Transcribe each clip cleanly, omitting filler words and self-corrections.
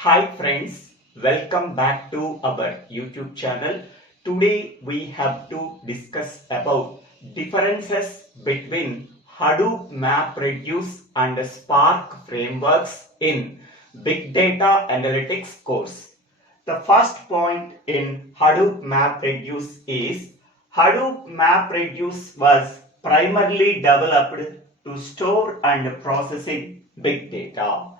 Hi friends, welcome back to our YouTube channel. Today we have to discuss about differences between Hadoop MapReduce and Spark frameworks in Big Data Analytics course. The first point in Hadoop MapReduce is Hadoop MapReduce was primarily developed to store and processing big data.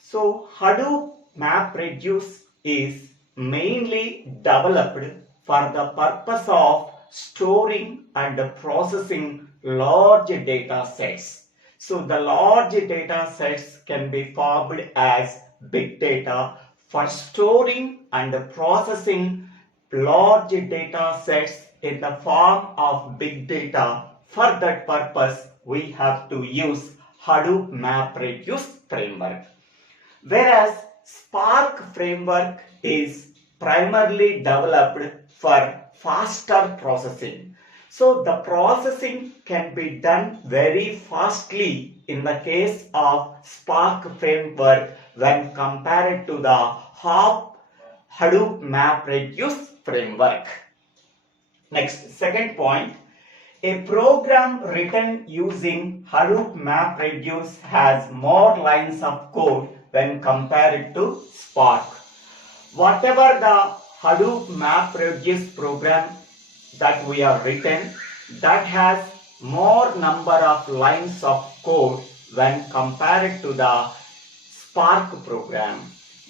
So Hadoop MapReduce is mainly developed for the purpose of storing and processing large data sets. So the large data sets can be formed as big data. For storing and processing large data sets in the form of big data, for that purpose we have to use Hadoop MapReduce framework. Whereas Spark framework is primarily developed for faster processing. So the processing can be done very fastly in the case of Spark framework when compared to the Hadoop MapReduce framework. Next, second point. A program written using Hadoop MapReduce has more lines of code when compared to Spark. Whatever the Hadoop MapReduce program that we have written, that has more number of lines of code when compared to the Spark program.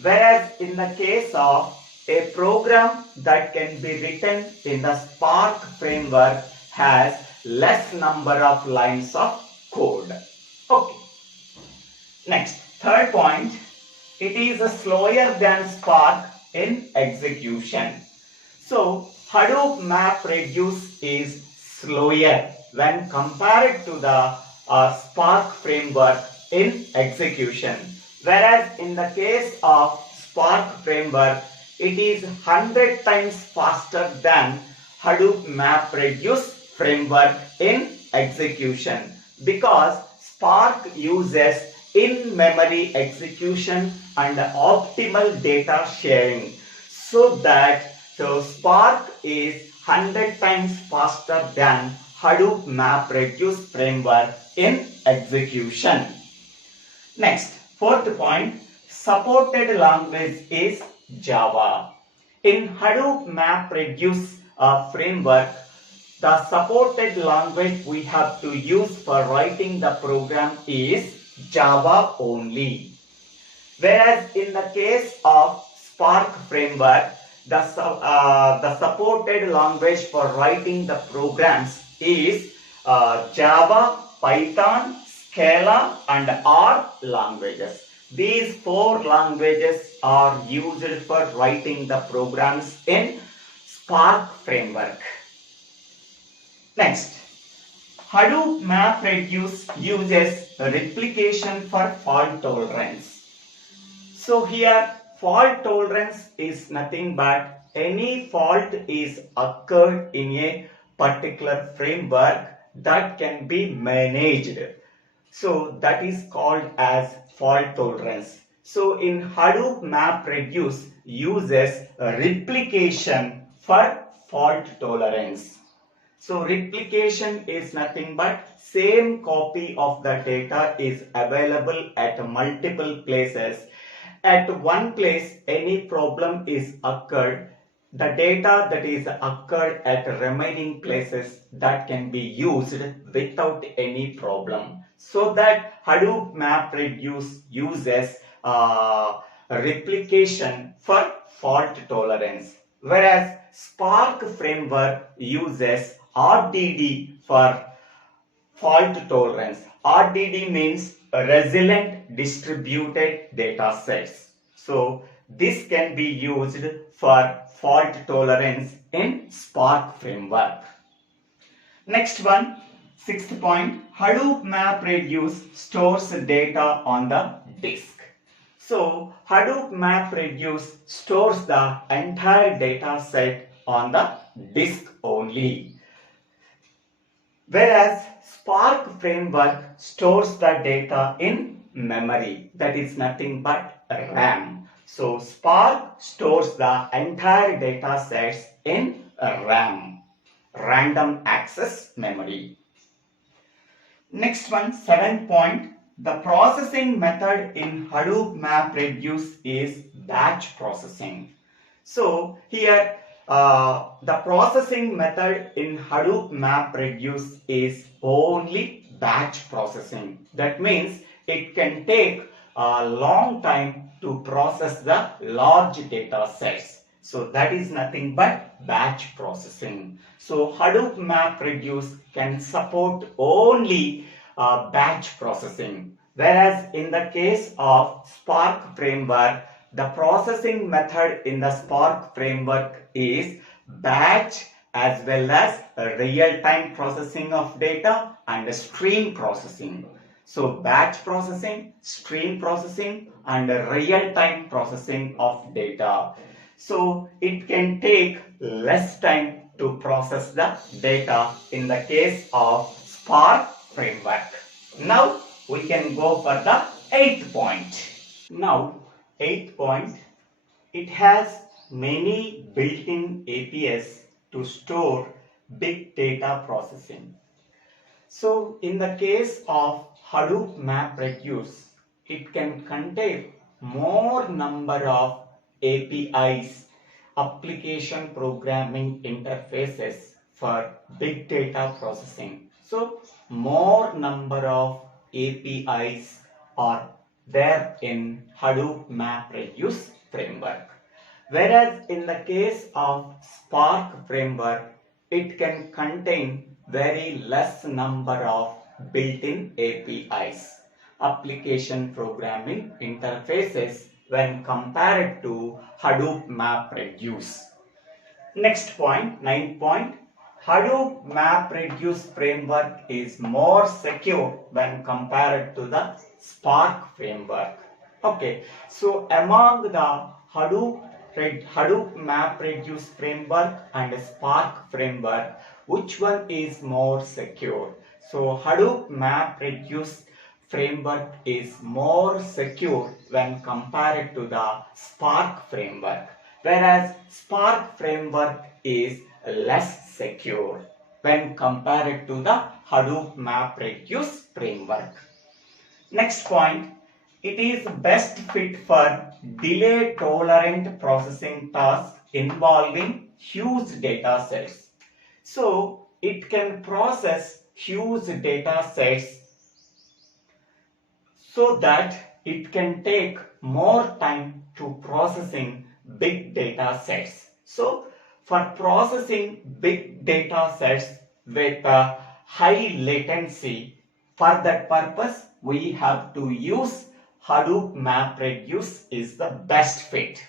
Whereas in the case of a program that can be written in the Spark framework has less number of lines of code. Okay. Next, third point, it is slower than Spark in execution. So Hadoop MapReduce is slower when compared to the Spark framework in execution. Whereas in the case of Spark framework, it is 100 times faster than Hadoop MapReduce framework in execution, because Spark uses in-memory execution and optimal data sharing, so that Spark is 100 times faster than Hadoop MapReduce framework in execution. Next, fourth point, supported language is Java. In Hadoop MapReduce framework, the supported language we have to use for writing the program is Java only. Whereas in the case of Spark framework, the supported language for writing the programs is Java, Python, Scala and R languages. These four languages are used for writing the programs in Spark framework. Next, Hadoop MapReduce uses replication for fault tolerance. So here fault tolerance is nothing but any fault is occurred in a particular framework that can be managed. So that is called as fault tolerance. So in Hadoop MapReduce uses replication for fault tolerance. So replication is nothing but same copy of the data is available at multiple places. At one place any problem is occurred, the data that is occurred at remaining places that can be used without any problem. So that Hadoop MapReduce uses replication for fault tolerance, whereas Spark framework uses RDD for fault tolerance. RDD means resilient distributed data sets. So this can be used for fault tolerance in Spark framework. Next one, sixth point, Hadoop MapReduce stores data on the disk. So Hadoop MapReduce stores the entire data set on the disk only. Whereas Spark framework stores the data in memory, that is nothing but RAM. So Spark stores the entire data sets in RAM, random access memory. Next one, 7th point. The processing method in Hadoop MapReduce is batch processing. So here the processing method in Hadoop MapReduce is only batch processing. That means it can take a long time to process the large data sets. So that is nothing but batch processing. So Hadoop MapReduce can support only batch processing. Whereas in the case of Spark framework, the processing method in the Spark framework is batch as well as real-time processing of data and stream processing. So batch processing, stream processing and real-time processing of data. So it can take less time to process the data in the case of Spark framework. Now we can go for the 8th point. Now 8th point, it has many built-in APIs to store big data processing. So in the case of Hadoop MapReduce, it can contain more number of APIs, application programming interfaces for big data processing. So more number of APIs are there in Hadoop MapReduce framework. Whereas in the case of Spark framework, it can contain very less number of built-in APIs, application programming interfaces when compared to Hadoop MapReduce. Next point, 9th point, Hadoop MapReduce framework is more secure when compared to the Spark framework. Okay, so among the Hadoop MapReduce framework and Spark framework, which one is more secure? So Hadoop MapReduce framework is more secure when compared to the Spark framework, whereas Spark framework is less secure when compared to the Hadoop MapReduce framework. Next point, it is best fit for delay tolerant processing tasks involving huge data sets. So it can process huge data sets so that it can take more time to processing big data sets. So for processing big data sets with high latency, for that purpose we have to use Hadoop MapReduce is the best fit.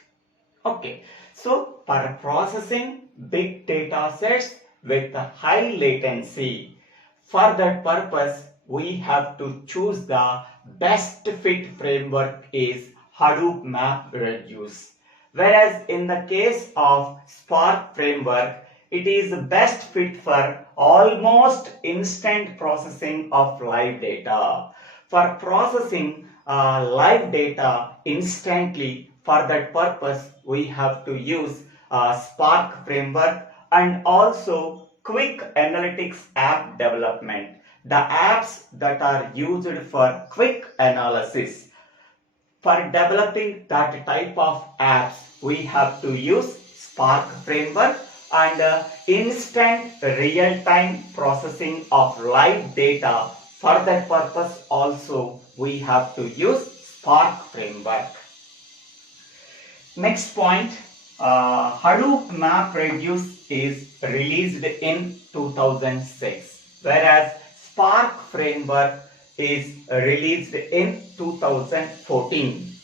Okay, so for processing big data sets with high latency, for that purpose we have to choose the best fit framework is Hadoop MapReduce. Whereas in the case of Spark framework, it is best fit for almost instant processing of live data. For processing live data instantly, for that purpose we have to use Spark framework and also quick analytics app development. The apps that are used for quick analysis. For developing that type of apps, we have to use Spark framework and instant real-time processing of live data. For that purpose also, we have to use Spark framework. Next point, Hadoop MapReduce is released in 2006, whereas Spark framework is released in 2014.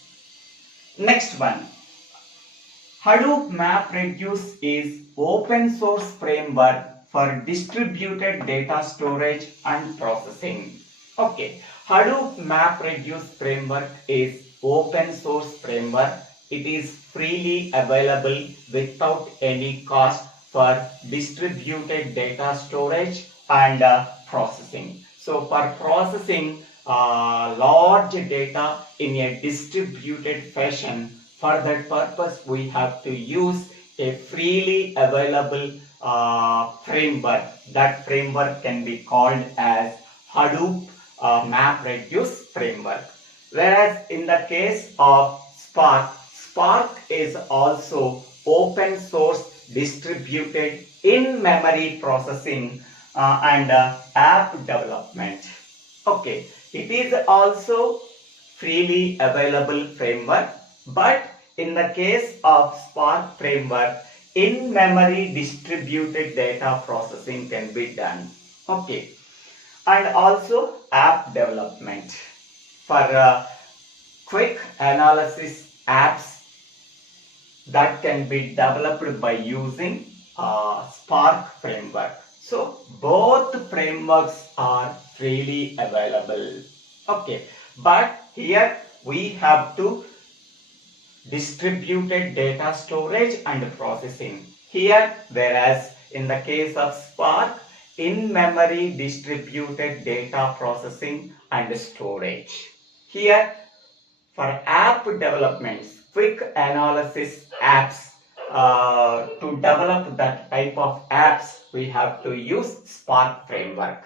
Next one, Hadoop MapReduce is open source framework for distributed data storage and processing. Okay, Hadoop MapReduce framework is open source framework. It is freely available without any cost for distributed data storage and processing. So for processing large data in a distributed fashion. For that purpose, we have to use a freely available framework. That framework can be called as Hadoop MapReduce framework. Whereas in the case of Spark, Spark is also open source distributed in-memory processing and app development. Okay, it is also freely available framework, but in the case of Spark framework, in-memory distributed data processing can be done. Okay, and also app development for quick analysis apps that can be developed by using Spark framework. So both frameworks are freely available. Okay, but here we have to distributed data storage and processing. Here, whereas in the case of Spark, in-memory distributed data processing and storage. Here, for app developments, quick analysis apps, to develop that type of apps, we have to use Spark framework.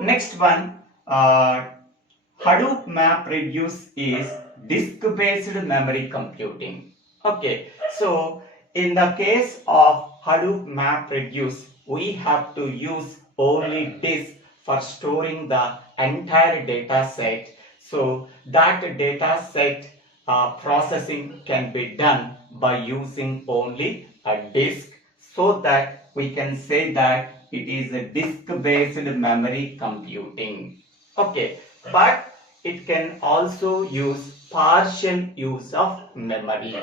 Next one, Hadoop MapReduce is disk-based memory computing. Okay, so in the case of Hadoop MapReduce, we have to use only disk for storing the entire data set. So that data set processing can be done by using only a disk, so that we can say that it is a disk-based memory computing. Okay, but it can also use partial use of memory.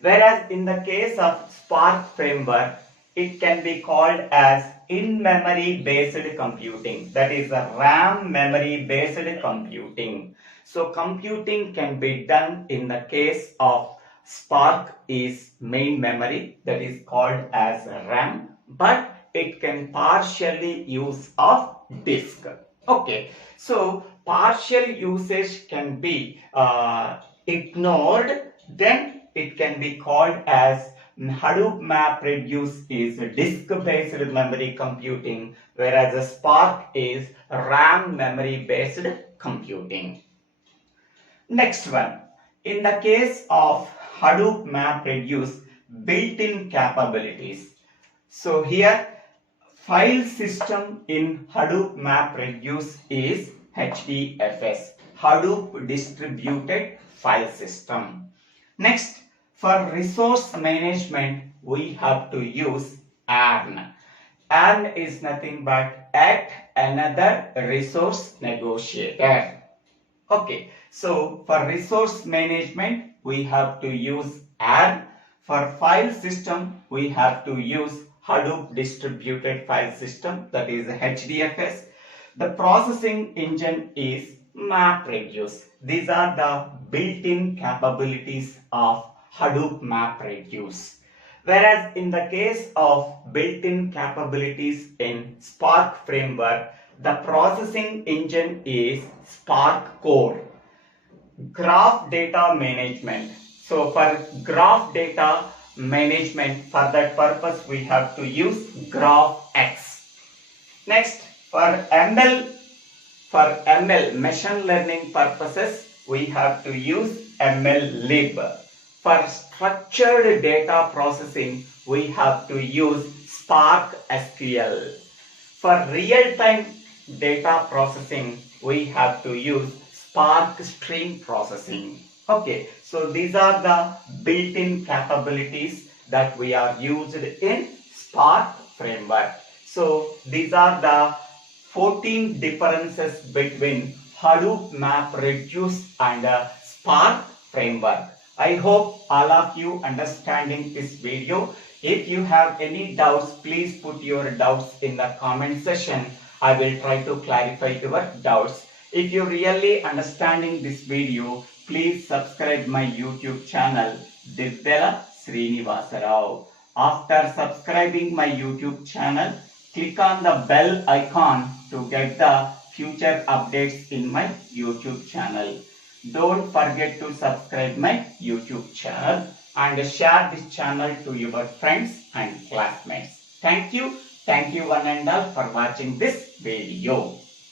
Whereas in the case of Spark framework, it can be called as in-memory based computing. That is a RAM memory based computing. So computing can be done in the case of Spark is main memory, that is called as RAM, but it can partially use of disk. Okay, so partial usage can be ignored, then it can be called as Hadoop MapReduce is disk-based memory computing, whereas a Spark is RAM memory-based computing. Next one, in the case of Hadoop MapReduce, built-in capabilities. So here, file system in Hadoop MapReduce is HDFS, Hadoop Distributed File System. Next, for resource management, we have to use ARN. ARN is nothing but at another resource negotiator. Okay, so for resource management, we have to use ARN. For file system, we have to use Hadoop Distributed File System, that is HDFS. The processing engine is MapReduce. These are the built-in capabilities of Hadoop MapReduce. Whereas in the case of built-in capabilities in Spark framework, the processing engine is Spark Core. Graph data management. So for graph data management, for that purpose we have to use GraphX. Next, for ML machine learning purposes, we have to use MLlib. For structured data processing, we have to use Spark SQL. For real-time data processing, we have to use Spark Stream Processing. Okay, so these are the built-in capabilities that we are used in Spark framework. So these are the 14 differences between Hadoop MapReduce and Spark framework. I hope all of you understanding this video. If you have any doubts, please put your doubts in the comment section. I will try to clarify your doubts. If you really understanding this video, please subscribe my YouTube channel, Divvela Srinivasa. After subscribing my YouTube channel, click on the bell icon to get the future updates in my YouTube channel. Don't forget to subscribe my YouTube channel and share this channel to your friends and classmates. Thank you one and all for watching this video.